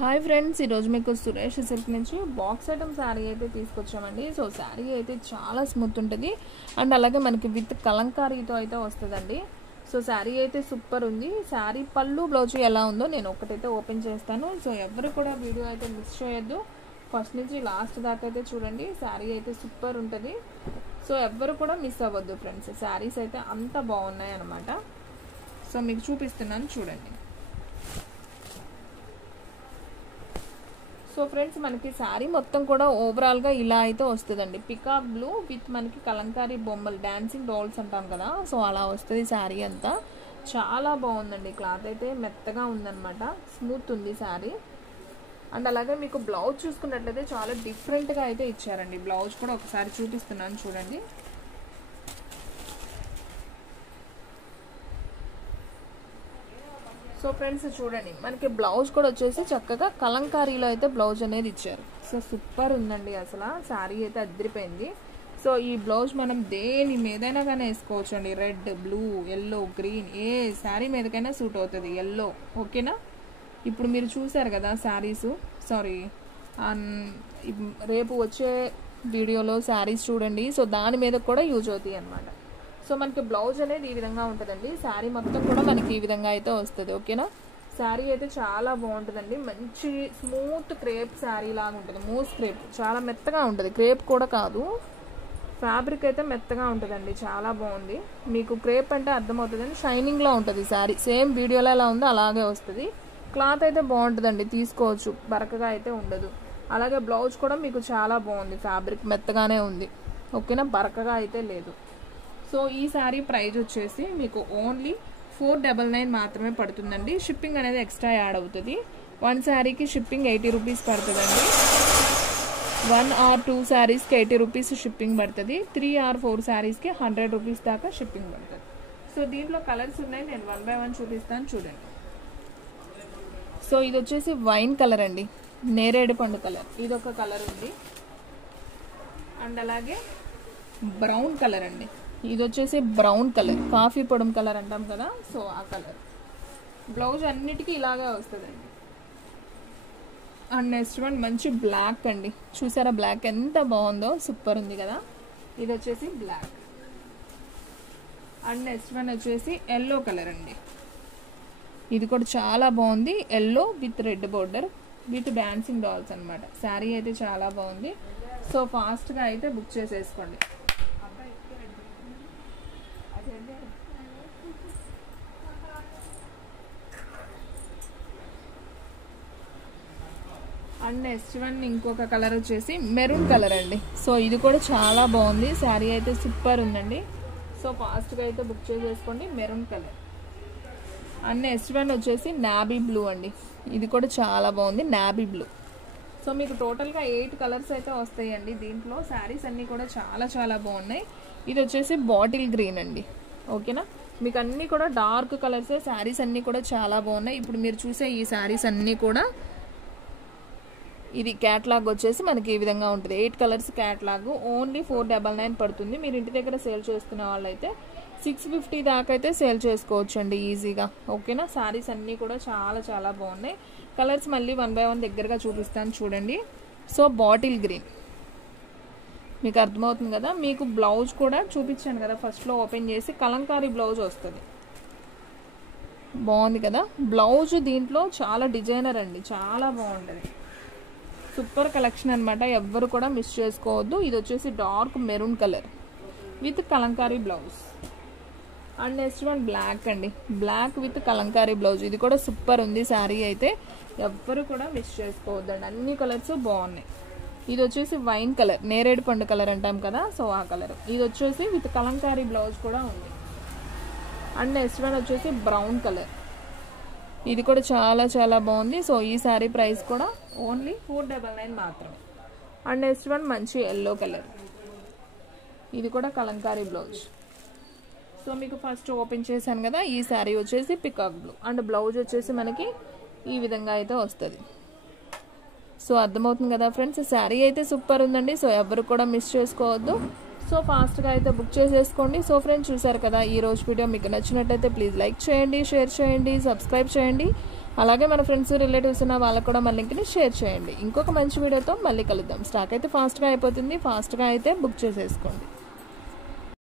Hi friends, ఈరోజు మీకు Suresh silk నుంచి బాక్స్ ఐటమ్ శారీ అయితే తీసుకొచ్చామండి. సో శారీ అయితే చాలా స్మూత్ ఉంటుంది అండ్ అలాగే మనకి విత్ కలంకారీతో అయితే వస్తుందండి. సో శారీ అయితే సూపర్ ఉంది. శారీ పళ్ళు బ్లౌజ్ ఎలా ఉందో నేను ఒకటైతే ఓపెన్ చేస్తాను. సో ఎవరు కూడా వీడియో అయితే మిస్ చేయొద్దు, ఫస్ట్ నుంచి లాస్ట్ దాకా అయితే చూడండి. శారీ అయితే సూపర్ ఉంటుంది. సో ఎవ్వరు కూడా మిస్ అవ్వద్దు ఫ్రెండ్స్, శారీస్ అయితే అంత బాగున్నాయి అన్నమాట. సో మీకు చూపిస్తున్నాను చూడండి. సో ఫ్రెండ్స్, మనకి శారీ మొత్తం కూడా ఓవరాల్గా ఇలా అయితే వస్తుందండి. పికాక్ బ్లూ విత్ మనకి కలంకారీ బొమ్మలు, డాన్సింగ్ డాల్స్ అంటాం కదా, సో అలా వస్తుంది శారీ అంతా. చాలా బాగుందండి. క్లాత్ అయితే మెత్తగా ఉందన్నమాట, స్మూత్ ఉంది శారీ. అండ్ అలాగే మీకు బ్లౌజ్ చూసుకున్నట్లయితే చాలా డిఫరెంట్గా అయితే ఇచ్చారండి. బ్లౌజ్ కూడా ఒకసారి చూపిస్తున్నాను చూడండి. సో ఫ్రెండ్స్ చూడండి, మనకి బ్లౌజ్ కూడా వచ్చేసి చక్కగా కలంకారీలో అయితే బ్లౌజ్ అనేది ఇచ్చారు. సో సూపర్ ఉందండి, అసలు శారీ అయితే అదిరిపోయింది. సో ఈ బ్లౌజ్ మనం దేని మీదైనా కానీ వేసుకోవచ్చు అండి. రెడ్, బ్లూ, ఎల్లో, గ్రీన్, ఏ శారీ మీదకైనా సూట్ అవుతుంది. ఎల్లో ఓకేనా. ఇప్పుడు మీరు చూసారు కదా శారీస్, సారీ రేపు వచ్చే వీడియోలో శారీస్ చూడండి. సో దాని మీద కూడా యూజ్ అవుతాయి అన్నమాట. సో మనకి బ్లౌజ్ అనేది ఈ విధంగా ఉంటుందండి. శారీ మొత్తం కూడా మనకి ఈ విధంగా అయితే వస్తుంది ఓకేనా. శారీ అయితే చాలా బాగుంటుందండి. మంచి స్మూత్ క్రేప్ శారీ లాగా ఉంటుంది. మూస్ క్రేప్, చాలా మెత్తగా ఉంటుంది. క్రేప్ కూడా కాదు, ఫ్యాబ్రిక్ అయితే మెత్తగా ఉంటుందండి. చాలా బాగుంది. మీకు క్రేప్ అంటే అర్థమవుతుందండి, షైనింగ్లో ఉంటుంది శారీ. సేమ్ వీడియోలో ఎలా ఉందో అలాగే వస్తుంది. క్లాత్ అయితే బాగుంటుందండి, తీసుకోవచ్చు, బరకగా అయితే ఉండదు. అలాగే బ్లౌజ్ కూడా మీకు చాలా బాగుంది. ఫ్యాబ్రిక్ మెత్తగానే ఉంది ఓకేనా, బరకగా అయితే లేదు. సో ఈ శారీ ప్రైస్ వచ్చేసి మీకు ఓన్లీ 499 మాత్రమే పడుతుందండి. షిప్పింగ్ అనేది ఎక్స్ట్రా యాడ్ అవుతుంది. 1 శారీకి షిప్పింగ్ 80 రూపీస్ పడుతుందండి. 1 or 2 శారీస్కి 80 రూపీస్ షిప్పింగ్ పడుతుంది. 3 or 4 శారీస్కి 100 రూపీస్ దాకా షిప్పింగ్ పడుతుంది. సో దీంట్లో కలర్స్ ఉన్నాయి, నేను 1 by 1 చూపిస్తాను చూడండి. సో ఇది వచ్చేసి వైన్ కలర్ అండి, నేరేడు పండు కలర్, ఇదొక కలర్ ఉంది. అండ్ అలాగే బ్రౌన్ కలర్ అండి, ఇది వచ్చేసి బ్రౌన్ కలర్, కాఫీ పొడం కలర్ అంటాం కదా, సో ఆ కలర్. బ్లౌజ్ అన్నిటికీ ఇలాగే వస్తుందండి. అండ్ నెక్స్ట్ వన్ మంచి బ్లాక్ అండి, చూసారా బ్లాక్ ఎంత బాగుందో, సూపర్ ఉంది కదా. ఇది వచ్చేసి బ్లాక్. అండ్ నెక్స్ట్ వన్ వచ్చేసి ఎల్లో కలర్ అండి, ఇది కూడా చాలా బాగుంది. Yellow with red border with dancing dolls అనమాట. శారీ అయితే చాలా బాగుంది. సో ఫాస్ట్గా అయితే బుక్ చేసేసుకోండి. అండ్ నెక్స్ట్ వన్ ఇంకొక కలర్ వచ్చేసి మెరూన్ కలర్ అండి. సో ఇది కూడా చాలా బాగుంది. శారీ అయితే సూపర్ ఉందండి. సో ఫాస్ట్గా అయితే బుక్ చేసేసుకోండి. Maroon colour. And next one వచ్చేసి నాబీ బ్లూ అండి, ఇది కూడా చాలా బాగుంది, నాబీ బ్లూ. సో మీకు టోటల్గా 8 కలర్స్ అయితే వస్తాయండి దీంట్లో. శారీస్ అన్నీ కూడా చాలా చాలా బాగున్నాయి. ఇది వచ్చేసి బాటిల్ గ్రీన్ అండి ఓకేనా. మీకు అన్నీ కూడా డార్క్ కలర్సే. శారీస్ అన్నీ కూడా చాలా బాగున్నాయి. ఇప్పుడు మీరు చూసే ఈ శారీస్ అన్నీ కూడా, ఇది క్యాట్లాగ్ వచ్చేసి మనకి ఈ విధంగా ఉంటుంది. 8 కలర్స్ క్యాట్లాగ్. ఓన్లీ 499 పడుతుంది. మీరు ఇంటి దగ్గర సేల్ చేసుకునే వాళ్ళైతే 650 దాకా అయితే సేల్ చేసుకోవచ్చు అండి ఈజీగా ఓకేనా. శారీస్ అన్నీ కూడా చాలా చాలా బాగున్నాయి. కలర్స్ మళ్ళీ 1 by 1 దగ్గరగా చూపిస్తాను చూడండి. సో బాటిల్ గ్రీన్ మీకు అర్థమవుతుంది కదా. మీకు బ్లౌజ్ కూడా చూపించాను కదా ఫస్ట్లో ఓపెన్ చేసి, కలంకారీ బ్లౌజ్ వస్తుంది. బాగుంది కదా బ్లౌజ్. దీంట్లో చాలా డిజైనర్ అండి, చాలా బాగుంటుంది. సూపర్ కలెక్షన్ అనమాట, ఎవ్వరు కూడా మిస్ చేసుకోవద్దు. ఇది వచ్చేసి dark maroon colour with Kalamkari blouse. And next one black అండి, బ్లాక్ విత్ కలంకారీ బ్లౌజ్. ఇది కూడా సూపర్ ఉంది శారీ అయితే, ఎవ్వరు కూడా మిస్ చేసుకోవద్దండి. అన్ని కలర్స్ బాగున్నాయి. ఇది వచ్చేసి వైన్ కలర్, నేరేడు పండు కలర్ అంటాం కదా, సో ఆ కలర్. ఇది వచ్చేసి విత్ కలంకారీ బ్లౌజ్ కూడా ఉంది. అండ్ నెక్స్ట్ వన్ వచ్చేసి బ్రౌన్ కలర్, ఇది కూడా చాలా చాలా బాగుంది. సో ఈ శారీ ప్రైస్ కూడా ఓన్లీ 499 మాత్రమే. అండ్ నెక్స్ట్ వన్ మంచి ఎల్లో కలర్, ఇది కూడా కలంకారీ బ్లౌజ్. సో మీకు ఫస్ట్ ఓపెన్ చేశాను కదా, ఈ శారీ వచ్చేసి పికాక్ బ్లూ అండ్ బ్లౌజ్ వచ్చేసి మనకి ఈ విధంగా అయితే వస్తుంది. సో అర్థమవుతుంది కదా ఫ్రెండ్స్, శారీ అయితే సూపర్ ఉందండి. సో ఎవరు కూడా మిస్ చేసుకోవద్దు. సో ఫాస్ట్గా అయితే బుక్ చేసేసుకోండి. సో ఫ్రెండ్స్ చూసారు కదా, ఈ రోజు వీడియో మీకు నచ్చినట్టయితే ప్లీజ్ లైక్ చేయండి, షేర్ చేయండి, సబ్స్క్రైబ్ చేయండి. అలాగే మన ఫ్రెండ్స్ రిలేటివ్స్ ఉన్న వాళ్ళకు కూడా మన లింక్ని షేర్ చేయండి. ఇంకొక మంచి వీడియోతో మళ్ళీ కలుద్దాం. స్టాక్ అయితే ఫాస్ట్గా అయిపోతుంది, ఫాస్ట్గా అయితే బుక్ చేసేసుకోండి.